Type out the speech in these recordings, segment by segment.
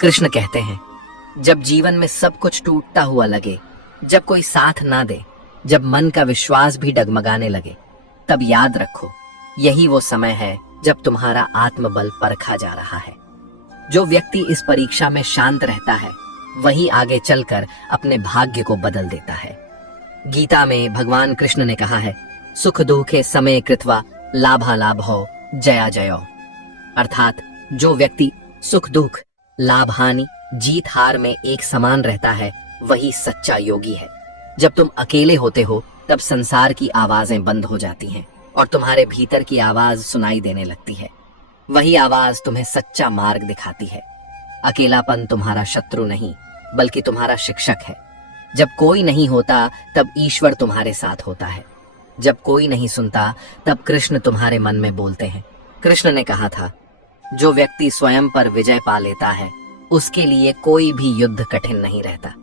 कृष्ण कहते हैं, जब जीवन में सब कुछ टूटता हुआ लगे, जब कोई साथ ना दे, जब मन का विश्वास भी डगमगाने लगे, तब याद रखो यही वो समय है जब तुम्हारा आत्मबल परखा जा रहा है। जो व्यक्ति इस परीक्षा में शांत रहता है वही आगे चलकर अपने भाग्य को बदल देता है। गीता में भगवान कृष्ण ने कहा है, सुख दुखे समय कृत्वा लाभालाभो जया जयो। अर्थात जो व्यक्ति सुख दुख, लाभ हानि, जीत हार में एक समान रहता है वही सच्चा योगी है। जब तुम अकेले होते हो तब संसार की आवाजें बंद हो जाती हैं और तुम्हारे भीतर की आवाज सुनाई देने लगती है। वही आवाज तुम्हें सच्चा मार्ग दिखाती है। अकेलापन तुम्हारा शत्रु नहीं बल्कि तुम्हारा शिक्षक है। जब कोई नहीं होता तब ईश्वर तुम्हारे साथ होता है। जब कोई नहीं सुनता तब कृष्ण तुम्हारे मन में बोलते हैं। कृष्ण ने कहा था, जो व्यक्ति स्वयं पर विजय पा लेता है उसके लिए कोई भी युद्ध कठिन नहीं रहता।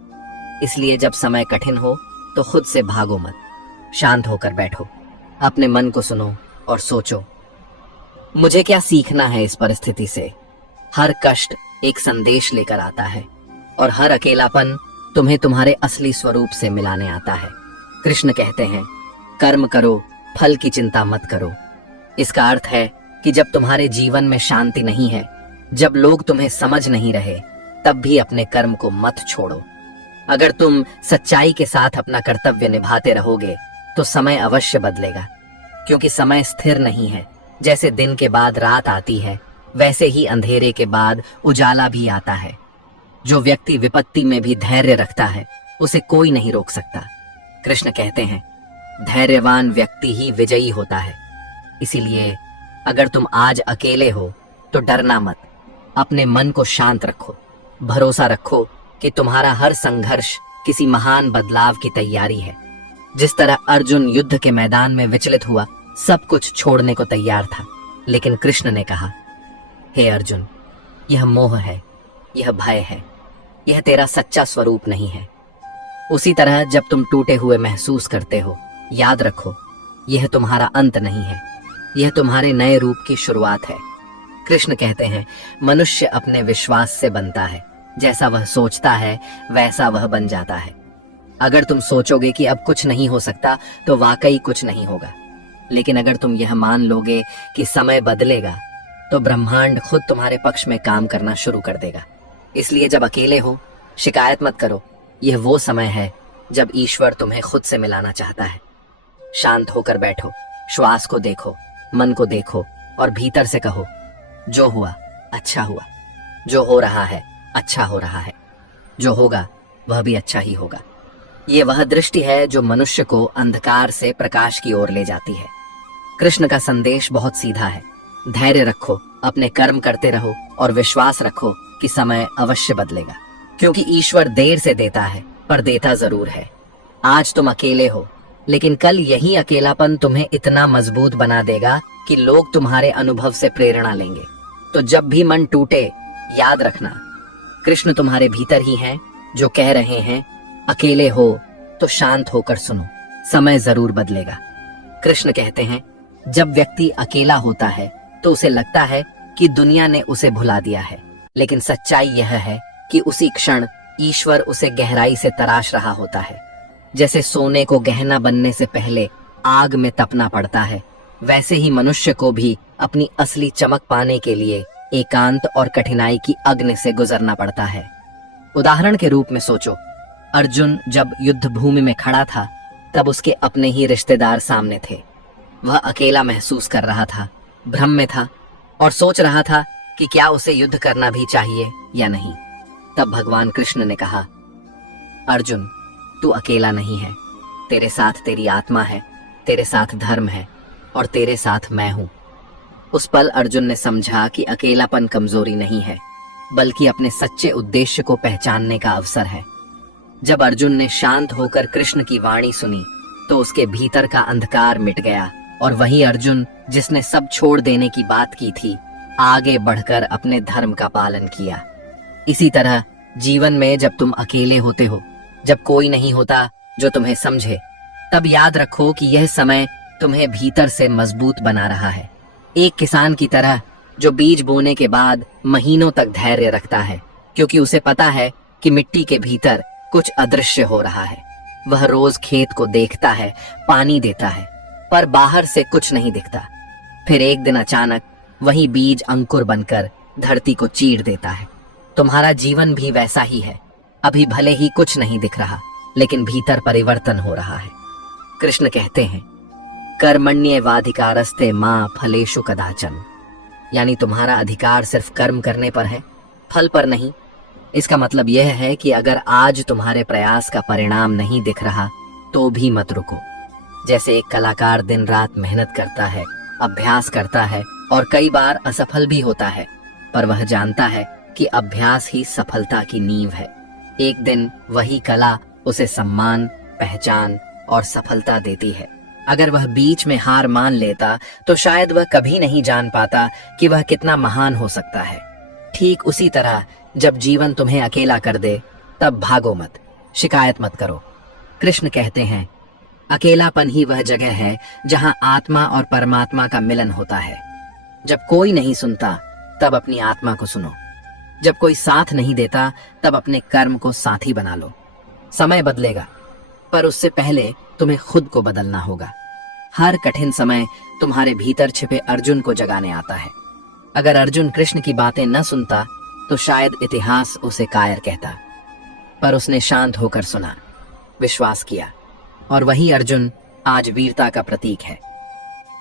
इसलिए जब समय कठिन हो तो खुद से भागो मत, शांत होकर बैठो, अपने मन को सुनो और सोचो, मुझे क्या सीखना है इस परिस्थिति से। हर कष्ट एक संदेश लेकर आता है और हर अकेलापन तुम्हें तुम्हारे असली स्वरूप से मिलाने आता है। कृष्ण कहते हैं, कर्म करो, फल की चिंता मत करो। इसका अर्थ है कि जब तुम्हारे जीवन में शांति नहीं है, जब लोग तुम्हें समझ नहीं रहे, तब भी अपने कर्म को मत छोड़ो। अगर तुम सच्चाई के साथ अपना कर्तव्य निभाते रहोगे तो समय अवश्य बदलेगा, क्योंकि समय स्थिर नहीं है। जैसे दिन के बाद रात आती है वैसे ही अंधेरे के बाद उजाला भी आता है। जो व्यक्ति विपत्ति में भी धैर्य रखता है उसे कोई नहीं रोक सकता। कृष्ण कहते हैं, धैर्यवान व्यक्ति ही विजयी होता है। इसीलिए अगर तुम आज अकेले हो तो डरना मत, अपने मन को शांत रखो, भरोसा रखो कि तुम्हारा हर संघर्ष किसी महान बदलाव की तैयारी है। जिस तरह अर्जुन युद्ध के मैदान में विचलित हुआ, सब कुछ छोड़ने को तैयार था, लेकिन कृष्ण ने कहा, हे अर्जुन, यह मोह है, यह भय है, यह तेरा सच्चा स्वरूप नहीं है। उसी तरह जब तुम टूटे हुए महसूस करते हो, याद रखो यह तुम्हारा अंत नहीं है, यह तुम्हारे नए रूप की शुरुआत है। कृष्ण कहते हैं, मनुष्य अपने विश्वास से बनता है, जैसा वह सोचता है वैसा वह बन जाता है। अगर तुम सोचोगे कि अब कुछ नहीं हो सकता तो वाकई कुछ नहीं होगा, लेकिन अगर तुम यह मान लोगे कि समय बदलेगा तो ब्रह्मांड खुद तुम्हारे पक्ष में काम करना शुरू कर देगा। इसलिए जब अकेले हो, शिकायत मत करो, यह वो समय है जब ईश्वर तुम्हें खुद से मिलाना चाहता है। शांत होकर बैठो, श्वास को देखो, मन को देखो और भीतर से कहो, जो हुआ अच्छा हुआ, जो हो रहा है अच्छा हो रहा है, जो होगा वह भी अच्छा ही होगा। ये वह दृष्टि है जो मनुष्य को अंधकार से प्रकाश की ओर ले जाती है। कृष्ण का संदेश बहुत सीधा है, धैर्य रखो, अपने कर्म करते रहो और विश्वास रखो कि समय अवश्य बदलेगा, क्योंकि ईश्वर देर से देता है पर देता जरूर है। आज तुम अकेले हो, लेकिन कल यही अकेलापन तुम्हें इतना मजबूत बना देगा कि लोग तुम्हारे अनुभव से प्रेरणा लेंगे। तो जब भी मन टूटे, याद रखना, कृष्ण तुम्हारे भीतर ही हैं जो कह रहे हैं, अकेले हो तो शांत होकर सुनो, समय जरूर बदलेगा। कृष्ण कहते हैं, जब व्यक्ति अकेला होता है तो उसे लगता है कि दुनिया ने उसे भुला दिया है, लेकिन सच्चाई यह है कि उसी क्षण ईश्वर उसे गहराई से तराश रहा होता है। जैसे सोने को गहना बनने से पहले आग में तपना पड़ता है, वैसे ही मनुष्य को भी अपनी असली चमक पाने के लिए एकांत और कठिनाई की अग्नि से गुजरना पड़ता है। उदाहरण के रूप में सोचो, अर्जुन जब युद्ध भूमि में खड़ा था तब उसके अपने ही रिश्तेदार सामने थे। वह अकेला महसूस कर रहा था, भ्रम में था और सोच रहा था कि क्या उसे युद्ध करना भी चाहिए या नहीं। तब भगवान कृष्ण ने कहा, अर्जुन, तू अकेला नहीं है, तेरे साथ तेरी आत्मा है, तेरे साथ धर्म है और तेरे साथ मैं हूं। उस पल अर्जुन ने समझा कि अकेलापन कमजोरी नहीं है, बल्कि अपने सच्चे उद्देश्य को पहचानने का अवसर है। जब अर्जुन ने शांत होकर कृष्ण की वाणी सुनी तो उसके भीतर का अंधकार मिट गया और वही अर्जुन जिसने सब छोड़ देने की बात की थी, आगे बढ़कर अपने धर्म का पालन किया। इसी तरह जीवन में जब तुम अकेले होते हो, जब कोई नहीं होता जो तुम्हें समझे, तब याद रखो कि यह समय तुम्हें भीतर से मजबूत बना रहा है। एक किसान की तरह जो बीज बोने के बाद महीनों तक धैर्य रखता है, क्योंकि उसे पता है कि मिट्टी के भीतर कुछ अदृश्य हो रहा है। वह रोज खेत को देखता है, पानी देता है, पर बाहर से कुछ नहीं दिखता। फिर एक दिन अचानक वही बीज अंकुर बनकर धरती को चीर देता है। तुम्हारा जीवन भी वैसा ही है। अभी भले ही कुछ नहीं दिख रहा, लेकिन भीतर परिवर्तन हो रहा है। कृष्ण कहते हैं, कर्मण्येवाधिकारस्ते मां फलेषु कदाचन, यानी तुम्हारा अधिकार सिर्फ कर्म करने पर है, फल पर नहीं। इसका मतलब यह है कि अगर आज तुम्हारे प्रयास का परिणाम नहीं दिख रहा तो भी मत रुको। जैसे एक कलाकार दिन रात मेहनत करता है, अभ्यास करता है और कई बार असफल भी होता है, पर वह जानता है कि अभ्यास ही सफलता की नींव है। एक दिन वही कला उसे सम्मान, पहचान और सफलता देती है। अगर वह बीच में हार मान लेता तो शायद वह कभी नहीं जान पाता कि वह कितना महान हो सकता है। ठीक उसी तरह जब जीवन तुम्हें अकेला कर दे तब भागो मत, शिकायत मत करो। कृष्ण कहते हैं, अकेलापन ही वह जगह है जहां आत्मा और परमात्मा का मिलन होता है। जब कोई नहीं सुनता तब अपनी आत्मा को सुनो। जब कोई साथ नहीं देता तब अपने कर्म को साथी बना लो। समय बदलेगा, पर उससे पहले तुम्हें खुद को बदलना होगा। हर कठिन समय तुम्हारे भीतर छिपे अर्जुन को जगाने आता है। अगर अर्जुन कृष्ण की बातें न सुनता तो शायद इतिहास उसे कायर कहता, पर उसने शांत होकर सुना, विश्वास किया, और वही अर्जुन आज वीरता का प्रतीक है।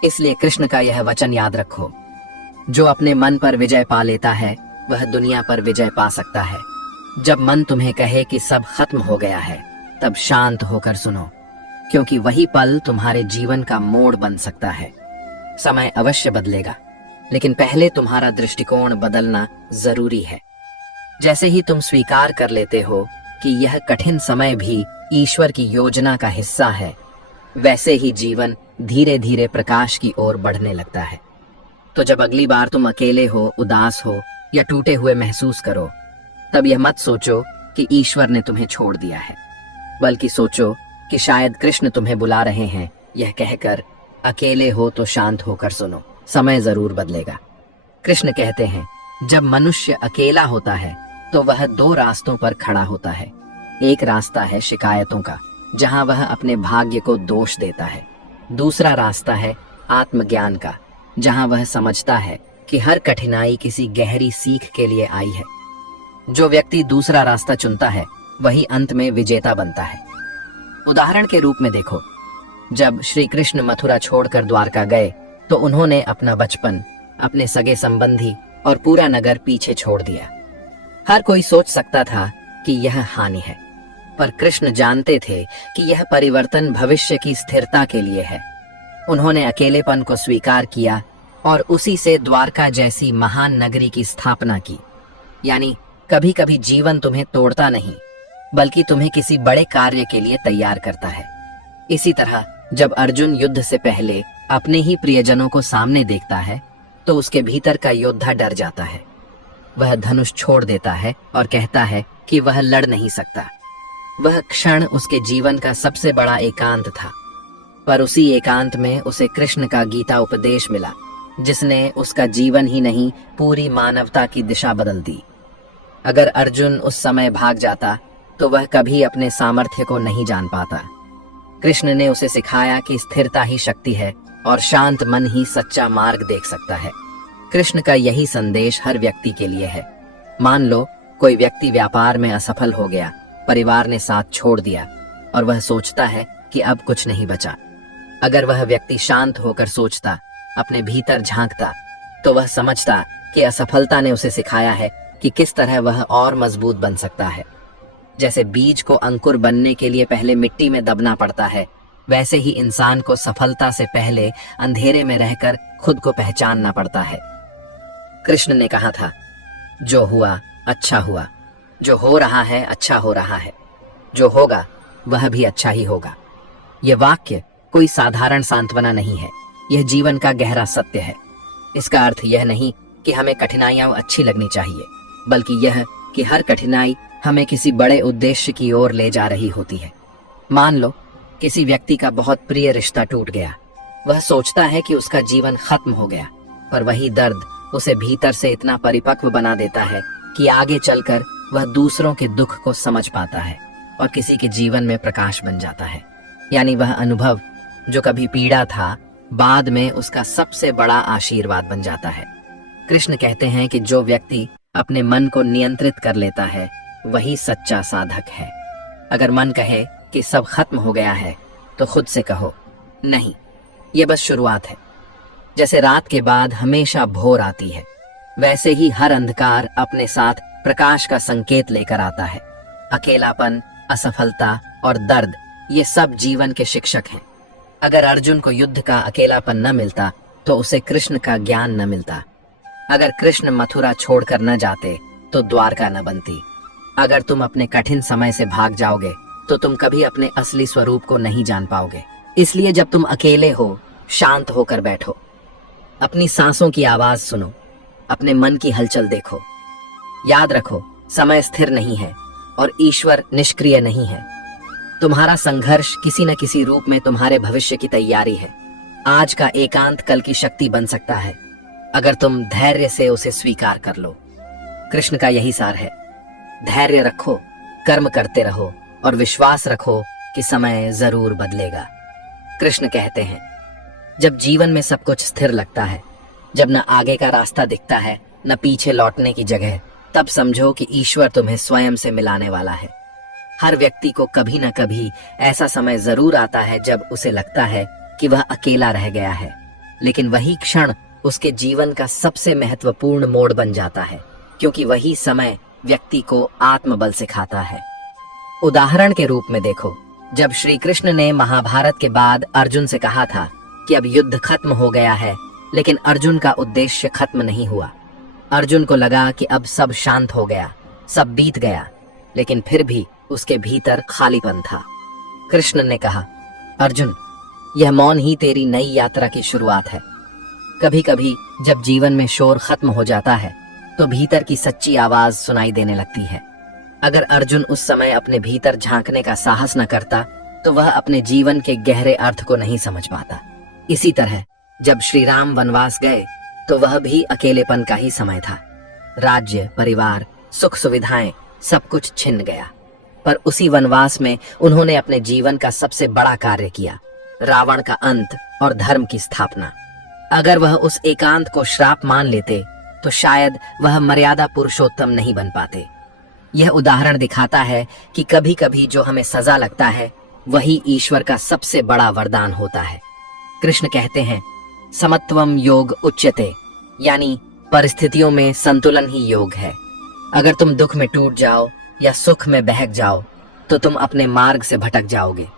इसलिए कृष्ण का यह वचन याद रखो, जो अपने मन पर विजय पा लेता है वह दुनिया पर विजय पा सकता है। जब मन तुम्हें कहे कि सब खत्म हो गया है, तब शांत होकर सुनो, क्योंकि वही पल तुम्हारे जीवन का मोड़ बन सकता है। समय अवश्य बदलेगा, लेकिन पहले तुम्हारा दृष्टिकोण बदलना जरूरी है। जैसे ही तुम स्वीकार कर लेते हो कि यह कठिन समय भी ईश्वर की योजना का हिस्सा है, वैसे ही जीवन धीरे धीरे प्रकाश की ओर बढ़ने लगता है। तो जब अगली बार तुम अकेले हो, उदास हो या टूटे हुए महसूस करो, तब यह मत सोचो कि ईश्वर ने तुम्हें छोड़ दिया है, बल्कि सोचो कि शायद कृष्ण तुम्हें बुला रहे हैं, यह कहकर, अकेले हो तो शांत होकर सुनो, समय जरूर बदलेगा। कृष्ण कहते हैं, जब मनुष्य अकेला होता है तो वह दो रास्तों पर खड़ा होता है। एक रास्ता है शिकायतों का, जहां वह अपने भाग्य को दोष देता है। दूसरा रास्ता है आत्मज्ञान का, जहां वह समझता है कि हर कठिनाई किसी गहरी सीख के लिए आई है। जो व्यक्ति दूसरा रास्ता चुनता है वही अंत में विजेता बनता है। उदाहरण के रूप में देखो, जब श्री कृष्ण मथुरा छोड़कर द्वारका गए तो उन्होंने अपना बचपन, अपने सगे संबंधी और पूरा नगर पीछे छोड़ दिया। हर कोई सोच सकता था कि यह हानि है, पर कृष्ण जानते थे कि यह परिवर्तन भविष्य की स्थिरता के लिए है। उन्होंने अकेलेपन को स्वीकार किया और उसी से द्वारका जैसी महान नगरी की स्थापना की। यानी कभी कभी जीवन तुम्हें तोड़ता नहीं, बल्कि तुम्हें किसी बड़े कार्य के लिए तैयार करता है। इसी तरह जब अर्जुन युद्ध से पहले अपने ही प्रियजनों को सामने देखता है तो उसके भीतर का योद्धा डर जाता है। वह धनुष छोड़ देता है और कहता है कि वह लड़ नहीं सकता। वह क्षण उसके जीवन का सबसे बड़ा एकांत था, पर उसी एकांत में उसे कृष्ण का गीता उपदेश मिला, जिसने उसका जीवन ही नहीं पूरी मानवता की दिशा बदल दी। अगर अर्जुन उस समय भाग जाता तो वह कभी अपने सामर्थ्य को नहीं जान पाता। कृष्ण ने उसे सिखाया कि स्थिरता ही शक्ति है और शांत मन ही सच्चा मार्ग देख सकता है। कृष्ण का यही संदेश हर व्यक्ति के लिए है। मान लो कोई व्यक्ति व्यापार में असफल हो गया, परिवार ने साथ छोड़ दिया और वह सोचता है कि अब कुछ नहीं बचा। अगर वह व्यक्ति शांत होकर सोचता, अपने भीतर झांकता, तो वह समझता कि असफलता ने उसे सिखाया है कि किस तरह वह और मजबूत बन सकता है। जैसे बीज को अंकुर बनने के लिए पहले मिट्टी में दबना पड़ता है, वैसे ही इंसान को सफलता से पहले अंधेरे में रहकर खुद को पहचानना पड़ता है। कृष्ण ने कहा था, जो हुआ अच्छा हुआ, जो हो रहा है अच्छा हो रहा है, जो होगा वह भी अच्छा ही होगा। यह वाक्य कोई साधारण सांत्वना नहीं है, यह जीवन का गहरा सत्य है। इसका अर्थ यह नहीं कि हमें कठिनाइयां अच्छी लगनी चाहिए, बल्कि यह कि हर कठिनाई हमें किसी बड़े उद्देश्य की ओर ले जा रही होती है। मान लो किसी व्यक्ति का बहुत प्रिय रिश्ता टूट गया। वह सोचता है कि उसका जीवन खत्म हो गया, पर वही दर्द उसे भीतर से इतना परिपक्व बना देता है कि आगे चलकर वह दूसरों के दुख को समझ पाता है और किसी के जीवन में प्रकाश बन जाता है। यानी वह अनुभव जो कभी पीड़ा था, बाद में उसका सबसे बड़ा आशीर्वाद बन जाता है। कृष्ण कहते हैं कि जो व्यक्ति अपने मन को नियंत्रित कर लेता है वही सच्चा साधक है। अगर मन कहे कि सब खत्म हो गया है तो खुद से कहो, नहीं, ये बस शुरुआत है। जैसे रात के बाद हमेशा भोर आती है, वैसे ही हर अंधकार अपने साथ प्रकाश का संकेत लेकर आता है। अकेलापन, असफलता और दर्द, ये सब जीवन के शिक्षक हैं। अगर अर्जुन को युद्ध का अकेलापन न मिलता तो उसे कृष्ण का ज्ञान न मिलता। अगर कृष्ण मथुरा छोड़कर न जाते तो द्वारका न बनती। अगर तुम अपने कठिन समय से भाग जाओगे तो तुम कभी अपने असली स्वरूप को नहीं जान पाओगे। इसलिए जब तुम अकेले हो, शांत होकर बैठो, अपनी सांसों की आवाज सुनो, अपने मन की हलचल देखो। याद रखो, समय स्थिर नहीं है और ईश्वर निष्क्रिय नहीं है। तुम्हारा संघर्ष किसी न किसी रूप में तुम्हारे भविष्य की तैयारी है। आज का एकांत कल की शक्ति बन सकता है अगर तुम धैर्य से उसे स्वीकार कर लो। कृष्ण का यही सार है, धैर्य रखो, कर्म करते रहो और विश्वास रखो कि समय जरूर बदलेगा। कृष्ण कहते हैं, जब जीवन में सब कुछ स्थिर लगता है, जब न आगे का रास्ता दिखता है न पीछे लौटने की जगह, तब समझो कि ईश्वर तुम्हें स्वयं से मिलाने वाला है। हर व्यक्ति को कभी न कभी ऐसा समय जरूर आता है जब उसे लगता है कि वह अकेला रह गया है, लेकिन वही क्षण उसके जीवन का सबसे महत्वपूर्ण मोड़ बन जाता है, क्योंकि वही समय व्यक्ति को आत्मबल सिखाता है। उदाहरण के रूप में देखो, जब श्री कृष्ण ने महाभारत के बाद अर्जुन से कहा था कि अब युद्ध खत्म हो गया है, लेकिन अर्जुन का उद्देश्य खत्म नहीं हुआ। अर्जुन को लगा कि अब सब शांत हो गया, सब बीत गया, लेकिन फिर भी उसके भीतर खालीपन था। कृष्ण ने कहा, अर्जुन, यह मौन ही तेरी नई यात्रा की शुरुआत है। कभी कभी जब जीवन में शोर खत्म हो जाता है तो भीतर की सच्ची आवाज सुनाई देने लगती है। अगर अर्जुन उस समय अपने भीतर झांकने का साहस न करता तो वह अपने जीवन के गहरे अर्थ को नहीं समझ पाता। इसी तरह जब श्री राम वनवास गए तो वह भी अकेलेपन का ही समय था। राज्य, परिवार, सुख सुविधाएं, सब कुछ छिन गया। पर उसी वनवास में उन्होंने अपने जीवन का सबसे बड़ा कार्य किया, रावण का अंत और धर्म की स्थापना। अगर वह उस एकांत को श्राप मान लेते तो शायद वह मर्यादा पुरुषोत्तम नहीं बन पाते। यह उदाहरण दिखाता है कि कभी कभी जो हमें सजा लगता है वही ईश्वर का सबसे बड़ा वरदान होता है। कृष्ण कहते हैं, समत्वम योग उच्यते, यानी परिस्थितियों में संतुलन ही योग है। अगर तुम दुख में टूट जाओ या सुख में बहक जाओ तो तुम अपने मार्ग से भटक जाओगे।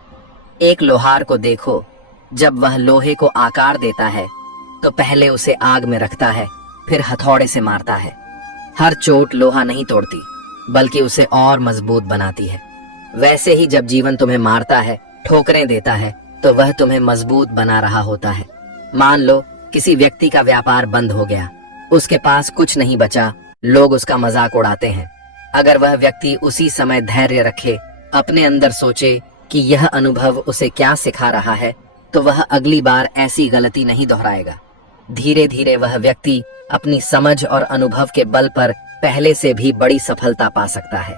एक लोहार को देखो, जब वह लोहे को आकार देता है तो पहले उसे आग में रखता है, फिर हथौड़े से मारता है। हर चोट लोहा नहीं तोड़ती, बल्कि उसे और मजबूत बनाती है। वैसे ही जब जीवन तुम्हें मारता है, ठोकरें देता है, तो वह तुम्हें मजबूत बना रहा होता है। मान लो किसी व्यक्ति का व्यापार बंद हो गया, उसके पास कुछ नहीं बचा, लोग उसका मजाक उड़ाते हैं। अगर वह व्यक्ति उसी समय धैर्य रखे, अपने अंदर सोचे कि यह अनुभव उसे क्या सिखा रहा है, तो वह अगली बार ऐसी गलती नहीं दोहराएगा। धीरे धीरे वह व्यक्ति अपनी समझ और अनुभव के बल पर पहले से भी बड़ी सफलता पा सकता है।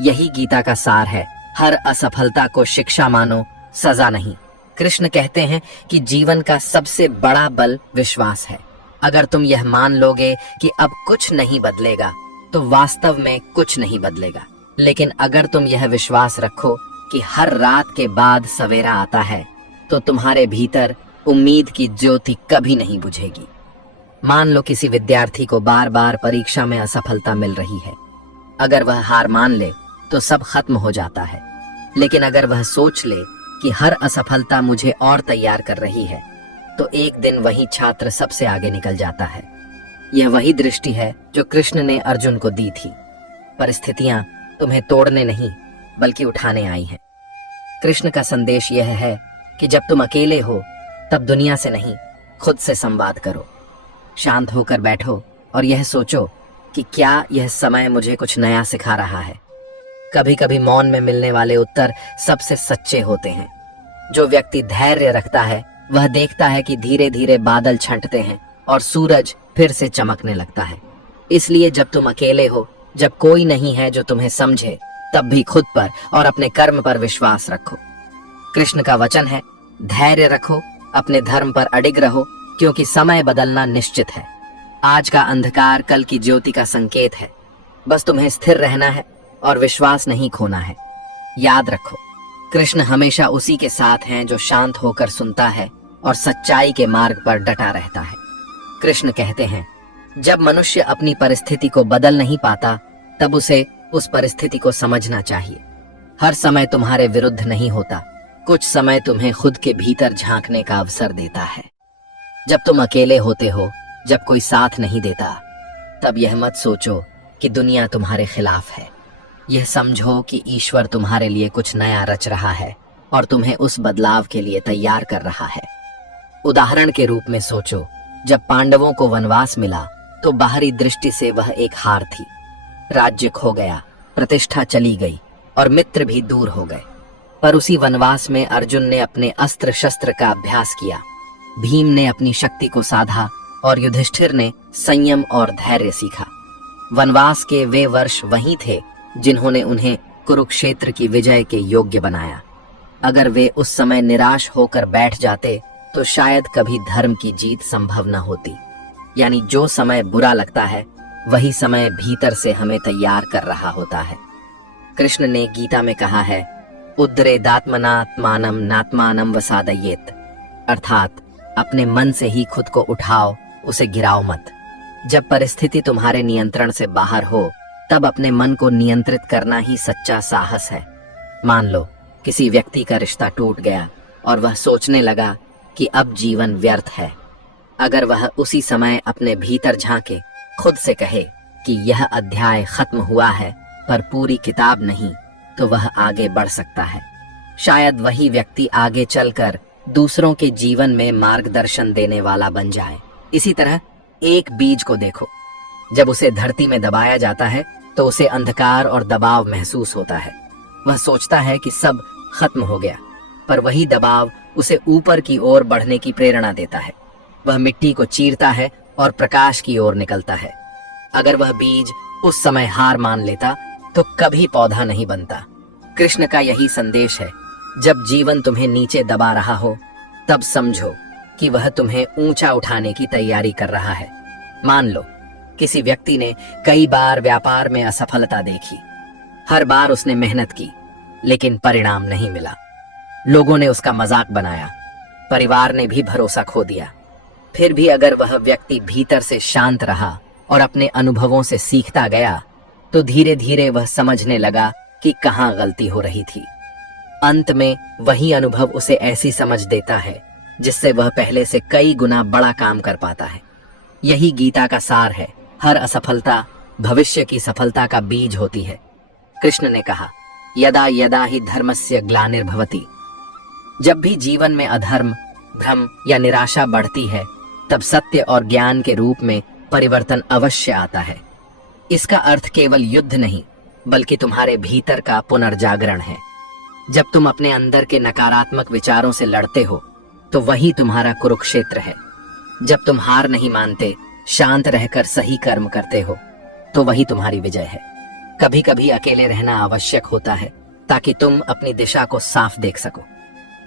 यही गीता का सार है, हर असफलता को शिक्षा मानो, सजा नहीं। कृष्ण कहते हैं कि जीवन का सबसे बड़ा बल विश्वास है। अगर तुम यह मान लोगे कि अब कुछ नहीं बदलेगा तो वास्तव में कुछ नहीं बदलेगा। लेकिन अगर तुम यह विश्वास रखो कि हर रात के बाद सवेरा आता है तो तुम्हारे भीतर उम्मीद की ज्योति कभी नहीं बुझेगी। मान लो किसी विद्यार्थी को बार बार परीक्षा में असफलता मिल रही है। अगर वह हार मान ले तो सब खत्म हो जाता है, लेकिन अगर वह सोच ले कि हर असफलता मुझे और तैयार कर रही है, तो एक दिन वही छात्र सबसे आगे निकल जाता है। यह वही दृष्टि है जो कृष्ण ने अर्जुन को दी थी। परिस्थितियां तुम्हें तोड़ने नहीं बल्कि उठाने आई हैं। कृष्ण का संदेश यह है कि जब तुम अकेले हो तब दुनिया से नहीं, खुद से संवाद करो। शांत होकर बैठो और यह सोचो कि क्या यह समय मुझे कुछ नया सिखा रहा है। कभी कभी मौन में मिलने वाले उत्तर सबसे सच्चे होते हैं। जो व्यक्ति धैर्य रखता है वह देखता है कि धीरे धीरे बादल छंटते हैं और सूरज फिर से चमकने लगता है। इसलिए जब तुम अकेले हो जब कोई नहीं है जो तुम्हें समझे, तब भी खुद पर और अपने कर्म पर विश्वास रखो। कृष्ण का वचन है, धैर्य रखो, अपने धर्म पर अडिग रहो, क्योंकि समय बदलना निश्चित है। आज का अंधकार कल की ज्योति का संकेत है। बस तुम्हें स्थिर रहना है और विश्वास नहीं खोना है। याद रखो, कृष्ण हमेशा उसी के साथ हैं जो शांत होकर सुनता है और सच्चाई के मार्ग पर डटा रहता है। कृष्ण कहते हैं, जब मनुष्य अपनी परिस्थिति को बदल नहीं पाता, तब उसे उस परिस्थिति को समझना चाहिए। हर समय तुम्हारे विरुद्ध नहीं होता, कुछ समय तुम्हें खुद के भीतर झांकने का अवसर देता है। जब तुम अकेले होते हो, जब कोई साथ नहीं देता, तब यह मत सोचो कि दुनिया तुम्हारे खिलाफ है। यह समझो कि ईश्वर तुम्हारे लिए कुछ नया रच रहा है और तुम्हें उस बदलाव के लिए तैयार कर रहा है। उदाहरण के रूप में सोचो, जब पांडवों को वनवास मिला तो बाहरी दृष्टि से वह एक हार थी। राज्य खो गया, प्रतिष्ठा चली गई और मित्र भी दूर हो गए। पर उसी वनवास में अर्जुन ने अपने अस्त्र शस्त्र का अभ्यास किया, भीम ने अपनी शक्ति को साधा और युधिष्ठिर ने संयम और धैर्य सीखा। वनवास के वे वर्ष वही थे जिन्होंने उन्हें कुरुक्षेत्र की विजय के योग्य बनाया। अगर वे उस समय निराश होकर बैठ जाते तो शायद कभी धर्म की जीत संभव न होती। यानी जो समय बुरा लगता है, वही समय भीतर से हमें तैयार कर रहा होता है। कृष्ण ने गीता में कहा है, उद्रेदात्मनात्मानं नात्मानं वसादयेत, अर्थात अपने मन से ही खुद को उठाओ, उसे गिराओ मत। जब परिस्थिति तुम्हारे नियंत्रण से बाहर हो, तब अपने मन को नियंत्रित करना ही सच्चा साहस है। मान लो किसी व्यक्ति का रिश्ता टूट गया और वह सोचने लगा कि अब जीवन व्यर्थ है। अगर वह उसी समय अपने भीतर झांके, खुद से कहे कि यह अध्याय खत्म हुआ है पर पूरी किताब नहीं, तो वह आगे बढ़ सकता है। शायद वही व्यक्ति आगे चलकर दूसरों के जीवन में मार्गदर्शन देने वाला बन जाए। इसी तरह एक बीज को देखो, जब उसे धरती में दबाया जाता है तो उसे अंधकार और दबाव महसूस होता है। वह सोचता है कि सब खत्म हो गया, पर वही दबाव उसे ऊपर की ओर बढ़ने की प्रेरणा देता है। वह मिट्टी को चीरता है और प्रकाश की ओर निकलता है। अगर वह बीज उस समय हार मान लेता तो कभी पौधा नहीं बनता। कृष्ण का यही संदेश है, जब जीवन तुम्हें नीचे दबा रहा हो, तब समझो कि वह तुम्हें ऊंचा उठाने की तैयारी कर रहा है। मान लो किसी व्यक्ति ने कई बार व्यापार में असफलता देखी। हर बार उसने मेहनत की, लेकिन परिणाम नहीं मिला। लोगों ने उसका मजाक बनाया, परिवार ने भी भरोसा खो दिया। फिर भी अगर वह व्यक्ति भीतर से शांत रहा और अपने अनुभवों से सीखता गया, तो धीरे धीरे वह समझने लगा कि कहाँ गलती हो रही थी। अंत में वही अनुभव उसे ऐसी समझ देता है जिससे वह पहले से कई गुना बड़ा काम कर पाता है। यही गीता का सार है। हर असफलता भविष्य की सफलता का बीज होती है। कृष्ण ने कहा, यदा यदा ही धर्मस्य ग्लानिर्भवति। जब भी जीवन में अधर्म, भ्रम या निराशा बढ़ती है, तब सत्य और ज्ञान के रूप में परिवर्तन अवश्य आता है। इसका अर्थ केवल युद्ध नहीं, बल्कि तुम्हारे भीतर का पुनर्जागरण है। जब तुम अपने अंदर के नकारात्मक विचारों से लड़ते हो, तो वही तुम्हारा कुरुक्षेत्र है। जब तुम हार नहीं मानते, शांत रहकर सही कर्म करते हो, तो वही तुम्हारी विजय है। कभी कभी अकेले रहना आवश्यक होता है, ताकि तुम अपनी दिशा को साफ देख सको।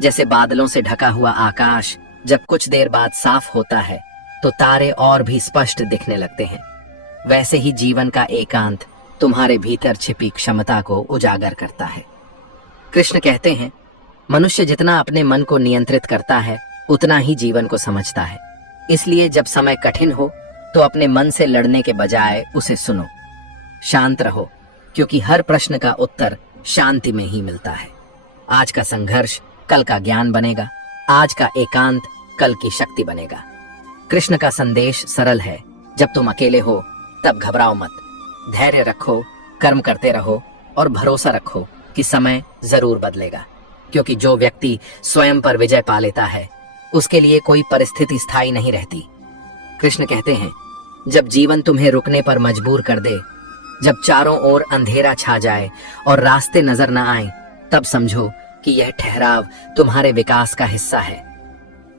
जैसे बादलों से ढका हुआ आकाश जब कुछ देर बाद साफ होता है, तो तारे और भी स्पष्ट दिखने लगते हैं। वैसे ही जीवन का एकांत तुम्हारे भीतर छिपी क्षमता को उजागर करता है। कृष्ण कहते हैं, मनुष्य जितना अपने मन को नियंत्रित करता है, उतना ही जीवन को समझता है। इसलिए जब समय कठिन हो, तो अपने मन से लड़ने के बजाय उसे सुनो। शांत रहो, क्योंकि हर प्रश्न का उत्तर शांति में ही मिलता है। आज का संघर्ष कल का ज्ञान बनेगा, आज का एकांत कल की शक्ति बनेगा। कृष्ण का संदेश सरल है, जब तुम अकेले हो तब घबराओ मत, धैर्य रखो, कर्म करते रहो और भरोसा रखो कि समय जरूर बदलेगा। क्योंकि जो व्यक्ति स्वयं पर विजय पा लेता है, उसके लिए कोई परिस्थिति स्थायी नहीं रहती। कृष्ण कहते हैं, जब जीवन तुम्हें रुकने पर मजबूर कर दे, जब चारों ओर अंधेरा छा जाए और रास्ते नजर न आए, तब समझो कि यह ठहराव तुम्हारे विकास का हिस्सा है।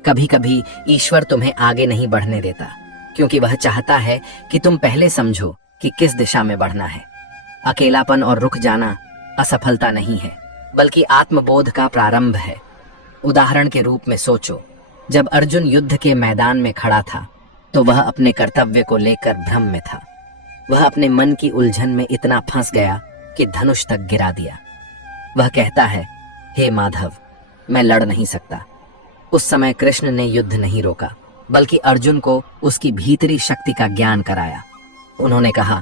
कभी कभी ईश्वर तुम्हें आगे नहीं बढ़ने देता, क्योंकि वह चाहता है कि तुम पहले समझो कि किस दिशा में बढ़ना है। अकेलापन और रुक जाना असफलता नहीं है, बल्कि आत्मबोध का प्रारंभ है। उदाहरण के रूप में सोचो, जब अर्जुन युद्ध के मैदान में खड़ा था तो वह अपने कर्तव्य को लेकर भ्रम में था। वह अपने मन की उलझन में इतना फंस गया कि धनुष तक गिरा दिया। वह कहता है, हे माधव, मैं लड़ नहीं सकता। उस समय कृष्ण ने युद्ध नहीं रोका, बल्कि अर्जुन को उसकी भीतरी शक्ति का ज्ञान कराया। उन्होंने कहा,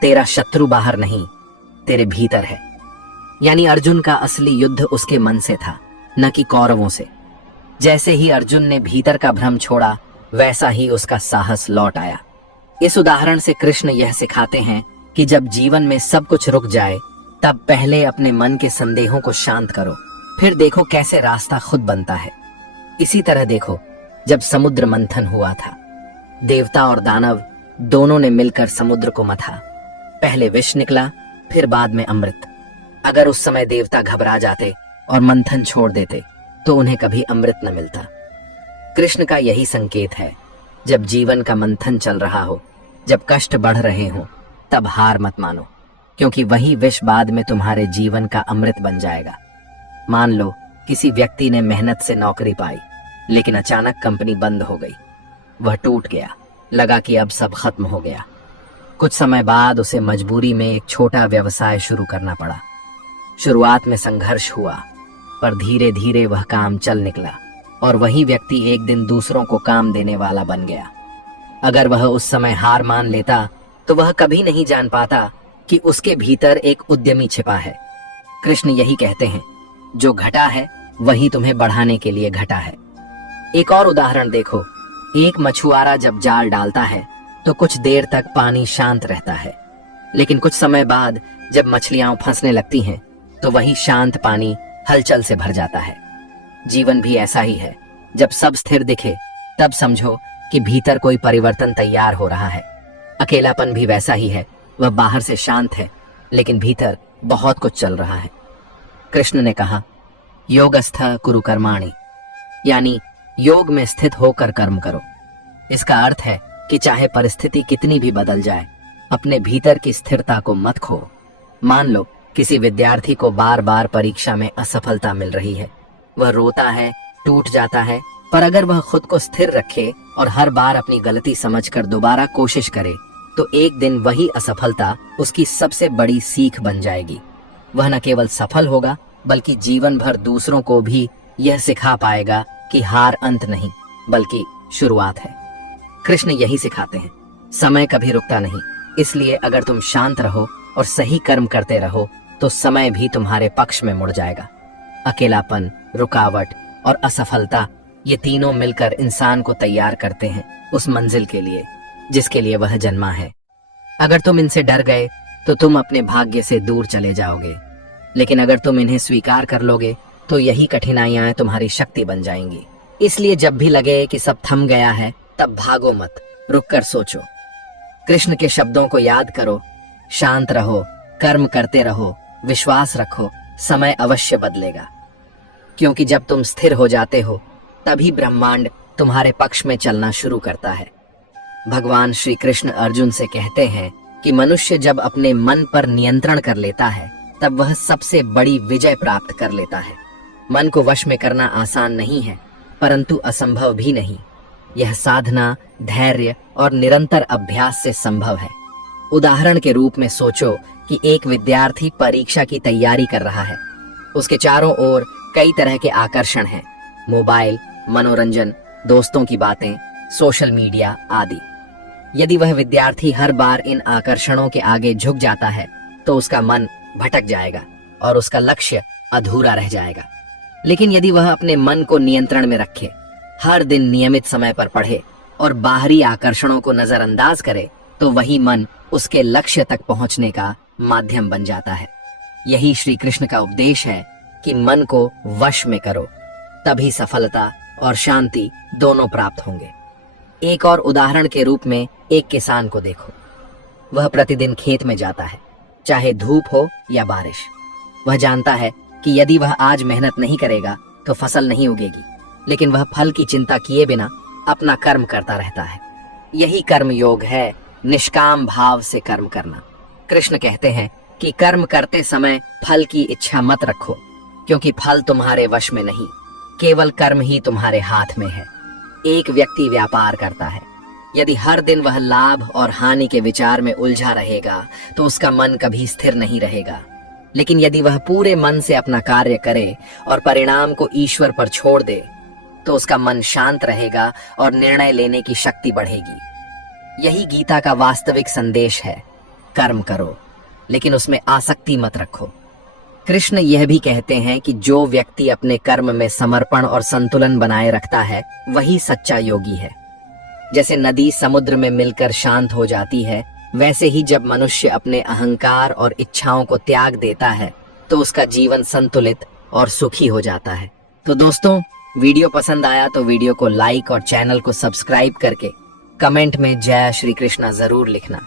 तेरा शत्रु बाहर नहीं, तेरे भीतर है। यानी अर्जुन का असली युद्ध उसके मन से था, न कि कौरवों से। जैसे ही अर्जुन ने भीतर का भ्रम छोड़ा, वैसा ही उसका साहस लौट आया। इस उदाहरण से कृष्ण यह सिखाते हैं कि जब जीवन में सब कुछ रुक जाए, तब पहले अपने मन के संदेहों को शांत करो, फिर देखो कैसे रास्ता खुद बनता है। इसी तरह देखो, जब समुद्र मंथन हुआ था, देवता और दानव दोनों ने मिलकर समुद्र को मथा। पहले विष निकला, फिर बाद में अमृत। अगर उस समय देवता घबरा जाते और मंथन छोड़ देते तो उन्हें कभी अमृत न मिलता। कृष्ण का यही संकेत है, जब जीवन का मंथन चल रहा हो, जब कष्ट बढ़ रहे हो, तब हार मत मानो, क्योंकि वही विष बाद में तुम्हारे जीवन का अमृत बन जाएगा। मान लो किसी व्यक्ति ने मेहनत से नौकरी पाई, लेकिन अचानक कंपनी बंद हो गई। वह टूट गया, लगा कि अब सब खत्म हो गया। कुछ समय बाद उसे मजबूरी में एक छोटा व्यवसाय शुरू करना पड़ा। शुरुआत में संघर्ष हुआ, पर धीरे धीरे वह काम चल निकला और वही व्यक्ति एक दिन दूसरों को काम देने वाला बन गया। अगर वह उस समय हार मान लेता तो वह कभी नहीं जान पाता कि उसके भीतर एक उद्यमी छिपा है। कृष्ण यही कहते हैं, जो घटा है वही तुम्हें बढ़ाने के लिए घटा है। एक और उदाहरण देखो, एक मछुआरा जब जाल डालता है तो कुछ देर तक पानी शांत रहता है, लेकिन कुछ समय बाद जब मछलियां फंसने लगती हैं तो वही शांत पानी हलचल से भर जाता है। जीवन भी ऐसा ही है, जब सब स्थिर दिखे तब समझो कि भीतर कोई परिवर्तन तैयार हो रहा है। अकेलापन भी वैसा ही है, वह बाहर से शांत है लेकिन भीतर बहुत कुछ चल रहा है। कृष्ण ने कहा, योगस्थ कुरु कर्माणि, यानी योग में स्थित होकर कर्म करो। इसका अर्थ है कि चाहे परिस्थिति कितनी भी बदल जाए, अपने भीतर की स्थिरता को मत खो। मान लो किसी विद्यार्थी को बार बार परीक्षा में असफलता मिल रही है। वह रोता है, टूट जाता है, पर अगर वह खुद को स्थिर रखे और हर बार अपनी गलती समझकर दोबारा कोशिश करे तो एक दिन वही असफलता उसकी सबसे बड़ी सीख बन जाएगी। वह न केवल सफल होगा बल्कि जीवन भर दूसरों को भी यह सिखा पाएगा कि हार अंत नहीं बल्कि शुरुआत है। कृष्ण यही सिखाते हैं, समय कभी रुकता नहीं, इसलिए अगर तुम शांत रहो और सही कर्म करते रहो तो समय भी तुम्हारे पक्ष में मुड़ जाएगा। अकेलापन, रुकावट और असफलता, ये तीनों मिलकर इंसान को तैयार करते हैं उस मंजिल के लिए जिसके लिए वह जन्मा है। अगर तुम इनसे डर गए तो तुम अपने भाग्य से दूर चले जाओगे, लेकिन अगर तुम इन्हें स्वीकार कर लोगे तो यही कठिनाइयां तुम्हारी शक्ति बन जाएंगी। इसलिए जब भी लगे कि सब थम गया है, तब भागो मत, रुक कर सोचो। कृष्ण के शब्दों को याद करो, शांत रहो, कर्म करते रहो, विश्वास रखो, समय अवश्य बदलेगा। क्योंकि जब तुम स्थिर हो जाते हो तभी ब्रह्मांड तुम्हारे पक्ष में चलना शुरू करता है। भगवान श्री कृष्ण अर्जुन से कहते हैं कि मनुष्य जब अपने मन पर नियंत्रण कर लेता है तब वह सबसे बड़ी विजय प्राप्त कर लेता है। मन को वश में करना आसान नहीं है, परंतु असंभव भी नहीं। यह साधना, धैर्य और निरंतर अभ्यास से संभव है। उदाहरण के रूप में सोचो कि एक विद्यार्थी परीक्षा की तैयारी कर रहा है। उसके चारों ओर कई तरह के आकर्षण हैं, मोबाइल, मनोरंजन, दोस्तों की बातें, सोशल मीडिया आदि। यदि वह विद्यार्थी हर बार इन आकर्षणों के आगे झुक जाता है तो उसका मन भटक जाएगा और उसका लक्ष्य अधूरा रह जाएगा। लेकिन यदि वह अपने मन को नियंत्रण में रखे, हर दिन नियमित समय पर पढ़े और बाहरी आकर्षणों को नजरअंदाज करे, तो वही मन उसके लक्ष्य तक पहुंचने का माध्यम बन जाता है। यही श्री कृष्ण का उपदेश है कि मन को वश में करो, तभी सफलता और शांति दोनों प्राप्त होंगे। एक और उदाहरण के रूप में एक किसान को देखो। वह प्रतिदिन खेत में जाता है, चाहे धूप हो या बारिश। वह जानता है कि यदि वह आज मेहनत नहीं करेगा तो फसल नहीं उगेगी, लेकिन वह फल की चिंता किए बिना अपना कर्म करता रहता है। यही कर्म योग है, निष्काम भाव से कर्म करना। कृष्ण कहते हैं कि कर्म करते समय फल की इच्छा मत रखो, क्योंकि फल तुम्हारे वश में नहीं, केवल कर्म ही तुम्हारे हाथ में है। एक व्यक्ति व्यापार करता है, यदि हर दिन वह लाभ और हानि के विचार में उलझा रहेगा तो उसका मन कभी स्थिर नहीं रहेगा। लेकिन यदि वह पूरे मन से अपना कार्य करे और परिणाम को ईश्वर पर छोड़ दे तो उसका मन शांत रहेगा और निर्णय लेने की शक्ति बढ़ेगी। यही गीता का वास्तविक संदेश है। कर्म करो, लेकिन उसमें आसक्ति मत रखो। कृष्ण यह भी कहते हैं कि जो व्यक्ति अपने कर्म में समर्पण और संतुलन बनाए रखता है वही सच्चा योगी है। जैसे नदी समुद्र में मिलकर शांत हो जाती है, वैसे ही जब मनुष्य अपने अहंकार और इच्छाओं को त्याग देता है तो उसका जीवन संतुलित और सुखी हो जाता है। तो दोस्तों, वीडियो पसंद आया तो वीडियो को लाइक और चैनल को सब्सक्राइब करके कमेंट में जय श्री कृष्णा जरूर लिखना।